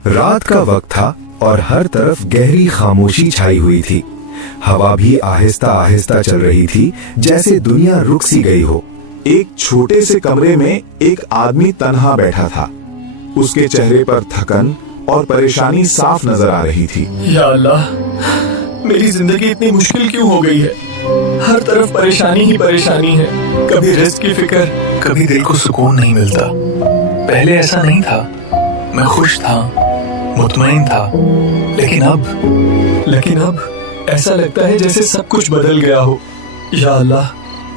रात का वक्त था और हर तरफ गहरी खामोशी छाई हुई थी। हवा भी आहिस्ता आहिस्ता चल रही थी, जैसे दुनिया रुक सी गई हो। एक छोटे से कमरे में एक आदमी तन्हा बैठा था। उसके चेहरे पर थकन और परेशानी साफ नजर आ रही थी। या अल्लाह, मेरी जिंदगी इतनी मुश्किल क्यों हो गई है? हर तरफ परेशानी ही परेशानी है। कभी रिस्क की फिक्र, कभी दिल को सुकून नहीं मिलता। पहले ऐसा नहीं था, मैं खुश था, मुतमईन था, लेकिन अब ऐसा लगता है जैसे सब कुछ बदल गया हो। या अल्लाह,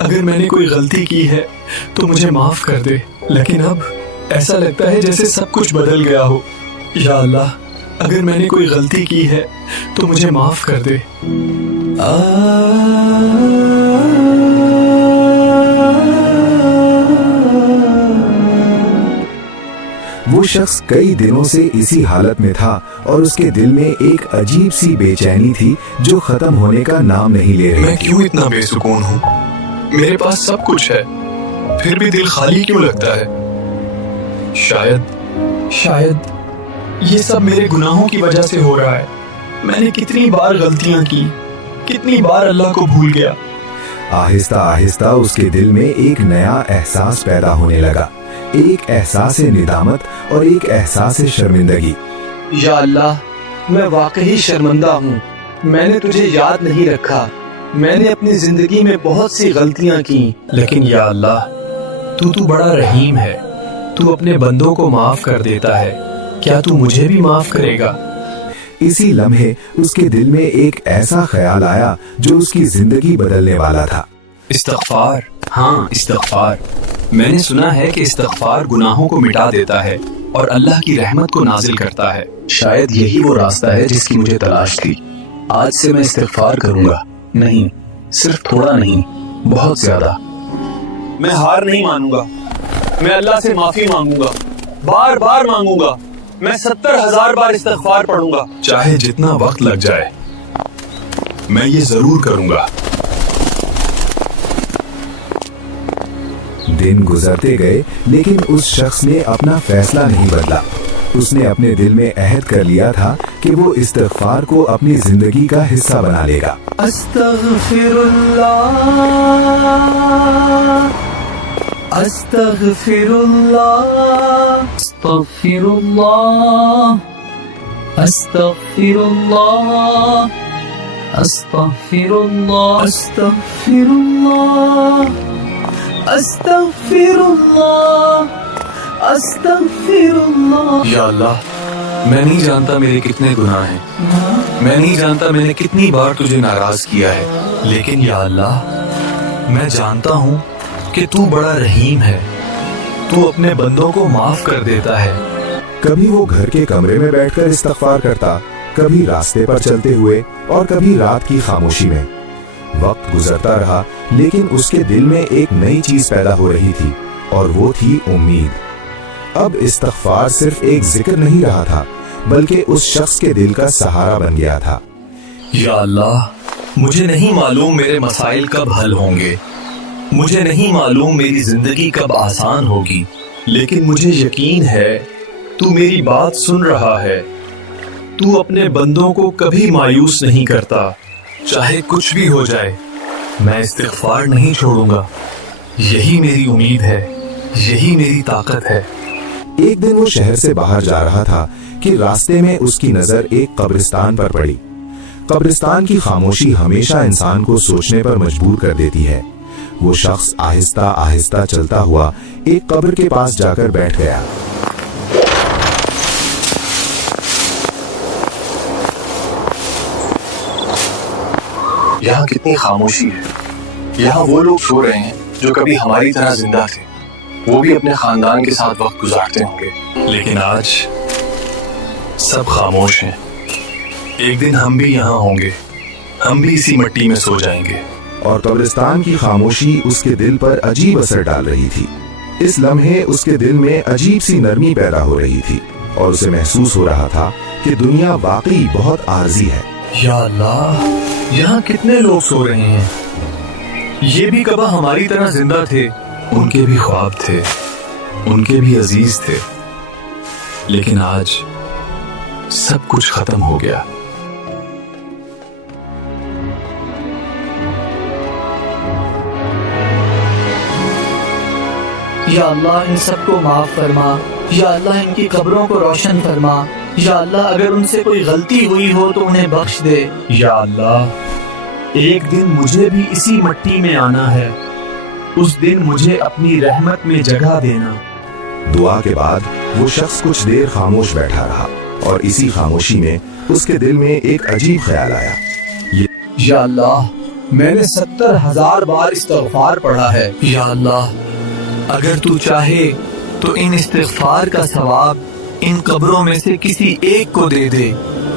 अगर मैंने कोई गलती की है तो मुझे माफ कर दे, लेकिन अब ऐसा लगता है जैसे सब कुछ बदल गया हो। या अल्लाह, अगर मैंने कोई गलती की है तो मुझे माफ कर दे। वो शख्स कई दिनों से इसी हालत में था और उसके दिल में एक अजीब सी बेचैनी थी जो खत्म होने का नाम नहीं ले रही। मैं क्यों इतना बेसुकून हूँ? मेरे पास सब कुछ है, फिर भी दिल खाली क्यों लगता है? शायद ये सब मेरे गुनाहों की वजह से हो रहा है। मैंने कितनी बार गलतियां की, कितनी बार अल्लाह को भूल गया। आहिस्ता आहिस्ता उसके दिल में एक नया एहसास पैदा होने लगा, एक एहसास निदामत और एक एहसास शर्मिंदगी। या अल्लाह, मैं वाकई शर्मिंदा हूँ। मैंने तुझे याद नहीं रखा। मैंने अपनी जिंदगी में बहुत सी गलतियाँ की। लेकिन या अल्लाह, तू बड़ा रहीम है। तू अपने बंदों को माफ कर देता है। क्या तू मुझे भी माफ करेगा? इसी लम्हे उसके दिल में एक ऐसा ख्याल आया जो उसकी जिंदगी बदलने वाला था। इस्तग़फ़ार, हाँ इस्तग़फ़ार। मैंने सुना है कि इस्तग़फ़ार गुनाहों को मिटा देता है और अल्लाह की रहमत को नाजिल करता है। शायद यही वो रास्ता है जिसकी मुझे तलाश थी। आज से मैं इस्तग़फ़ार करूंगा। नहीं, सिर्फ थोड़ा नहीं, बहुत ज्यादा। मैं हार नहीं मानूंगा। मैं अल्लाह से माफी मांगूंगा, बार बार मांगूंगा। मैं 70,000 बार इस्तग़फ़ार पढ़ूंगा। चाहे जितना वक्त लग जाए, मैं ये जरूर करूंगा। दिन गुजरते गए, लेकिन उस शख्स ने अपना फैसला नहीं बदला। उसने अपने दिल में अहद कर लिया था कि वो इस्तग़फ़ार को अपनी जिंदगी का हिस्सा बना लेगा। अस्तग़फ़िरुल्लाह, अस्तग़फ़िरुल्लाह, अस्तग़फ़िरुल्लाह, अस्तग़फ़िरुल्लाह, अस्तग़फ़िरुल्लाह, अस्तग़फ़िरुल्लाह, अस्तग़फ़िरुल्लाह, अस्तग़फ़िरुल्लाह। या अल्लाह, मैं नहीं जानता मेरे कितने गुनाह हैं। मैं नहीं जानता मैंने कितनी बार तुझे नाराज किया है। लेकिन या अल्लाह, मैं जानता हूँ कि तू बड़ा रहीम है। तू अपने बंदों को माफ कर देता है। कभी वो घर के कमरे में बैठकर इस्तग़फ़ार करता, कभी रास्ते पर चलते हुए और कभी रात की खामोशी में। वक्त गुजरता रहा, लेकिन उसके दिल में एक नई चीज पैदा हो रही थी और वो थी उम्मीद। अब इस्तग़फ़ार सिर्फ एक जिक्र नहीं रहा था, बल्कि उस शख्स के दिल का सहारा बन गया था। या अल्लाह, मुझे नहीं मालूम मेरे मसाइल कब हल होंगे, मुझे नहीं मालूम मेरी जिंदगी कब आसान होगी, लेकिन मुझे यकीन है तू मेरी बात सुन रहा है। तू अपने बंदों को कभी मायूस नहीं करता। चाहे कुछ भी हो जाए, मैं इस्तग़फ़ार नहीं छोड़ूंगा। यही मेरी उम्मीद है, यही मेरी ताकत है। एक दिन वो शहर से बाहर जा रहा था कि रास्ते में उसकी नजर एक कब्रिस्तान पर पड़ी। कब्रिस्तान की खामोशी हमेशा इंसान को सोचने पर मजबूर कर देती है। वो शख्स आहिस्ता आहिस्ता चलता हुआ एक कब्र के पास जाकर बैठ गया। यहाँ कितनी खामोशी है। यहाँ वो लोग सो रहे हैं जो कभी हमारी तरह जिंदा थे। वो भी अपने खानदान के साथ वक्त गुजारते होंगे, लेकिन आज सब खामोश हैं। एक दिन हम भी यहाँ होंगे, हम भी इसी मिट्टी में सो जाएंगे। और कब्रिस्तान की खामोशी उसके दिल पर अजीब असर डाल रही थी। इस लम्हे उसके दिल में अजीब सी नरमी पैदा हो रही थी और उसे महसूस हो रहा था कि दुनिया वाकई बहुत आर्जी है। या अल्लाह, यहाँ कितने लोग सो रहे हैं। ये भी कभी हमारी तरह जिंदा थे। उनके भी ख्वाब थे, उनके भी अजीज थे, लेकिन आज सब कुछ खत्म हो गया। या अल्लाह इन सबको माफ फरमा, या अल्लाह इनकी कब्रों को रोशन फरमा, या अल्लाह अगर उनसे कोई गलती हुई हो तो उन्हें बख्श दे। या अल्लाह, एक दिन मुझे भी इसी मिट्टी में आना है, उस दिन मुझे अपनी रहमत में जगह देना। दुआ के बाद वो शख्स कुछ देर खामोश बैठा रहा और इसी खामोशी में उसके दिल में एक अजीब ख्याल आया। या अल्लाह, मैंने 70,000 बार इस्तिग़फ़ार पढ़ा है। या अल्लाह, अगर तू चाहे तो इन इस्तिग़फ़ार का सवाब इन कब्रों में से किसी एक को दे दे।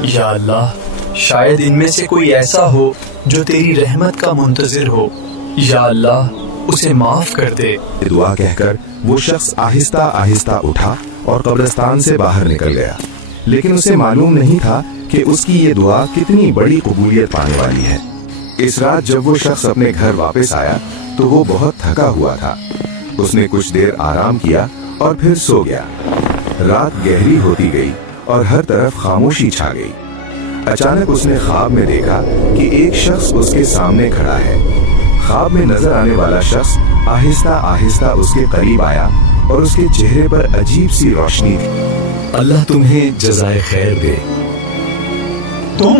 या अल्लाह, शायद इनमें से कोई ऐसा हो जो तेरी रहमत का मुंतज़िर हो। या अल्लाह, उसे माफ कर दे। दुआ कहकर वो शख्स आहिस्ता आहिस्ता उठा और कब्रिस्तान से बाहर निकल गया, लेकिन उसे मालूम नहीं था कि उसकी ये दुआ कितनी बड़ी कबूलियत पाने वाली है। इस रात जब वो शख्स अपने घर वापस आया तो वो बहुत थका हुआ था। उसने कुछ देर आराम किया और फिर सो गया। रात गहरी होती गई और हर तरफ खामोशी छा गई। अचानक उसने ख्वाब में देखा कि एक शख्स उसके सामने खड़ा है। ख्वाब में नजर आने वाला शख्स आहिस्ता आहिस्ता उसके करीब आया और उसके चेहरे पर अजीब सी रोशनी थी। अल्लाह तुम्हें जज़ाए खैर दे। तुम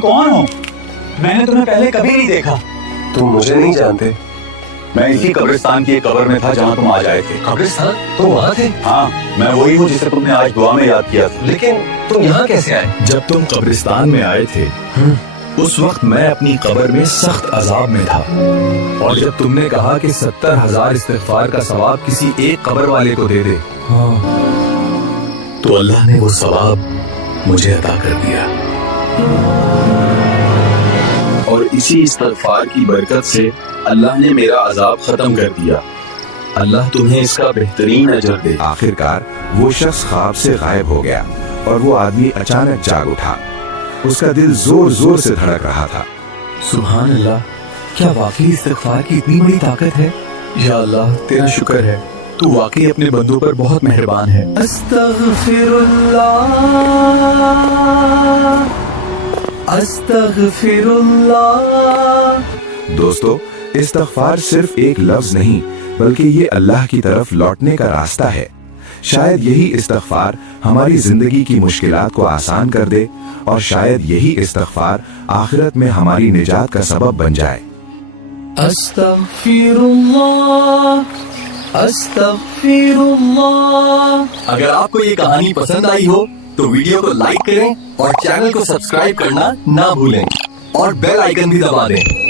कौन हो? मैंने तुम्हें पहले कभी नहीं देखा। तुम मुझे नहीं जानते। मैं इसी कब्रिस्तान की एक कब्र में था जहाँ तुम आज आए थे। कब्रिस्तान? तुम वहाँ थे? हाँ, मैं वही हूँ जिसे तुमने आज दुआ में याद किया था। लेकिन तुम यहाँ कैसे आए? जब तुम कब्रिस्तान में आए थे उस वक्त मैं अपनी कब्र में सख्त अजाब में था, और जब तुमने कहा कि 70,000 इस्तिग़फ़ार का सवाब किसी एक कब्र वाले को दे दे, तो अल्लाह ने वो सवाब मुझे अता कर दिया। और इसी इस्तिग़फ़ार की बरकत से अल्लाह ने मेरा अजाब खत्म कर दिया। अल्लाह तुम्हें इसका बेहतरीन अजर दे। आखिरकार वो शख्स ख्वाब से गायब हो गया और वो आदमी अचानक जाग उठा। उसका दिल जोर जोर से धड़क रहा था। सुभान अल्लाह, क्या वाकई इस्तिग़फ़ार की इतनी बड़ी ताकत है? या अल्लाह, तेरा शुक्र है, तू वाकई अपने बंदों पर बहुत मेहरबान है। अस्तग़फ़िरुल्लाह, अस्तग़फ़िरुल्लाह। दोस्तों, इस्तिग़फ़ार सिर्फ एक लफ्ज नहीं बल्कि ये अल्लाह की तरफ लौटने का रास्ता है। शायद यही इस्तिग़फ़ार हमारी जिंदगी की मुश्किलात को आसान कर दे और शायद यही इस्तिग़फ़ार आखिरत में हमारी निजात का सबब बन जाए। अस्तग़फ़िरुल्लाह, अस्तग़फ़िरुल्लाह। अगर आपको ये कहानी पसंद आई हो तो वीडियो को लाइक करें और चैनल को सब्सक्राइब करना ना भूलें और बेल आइकन भी दबा दें।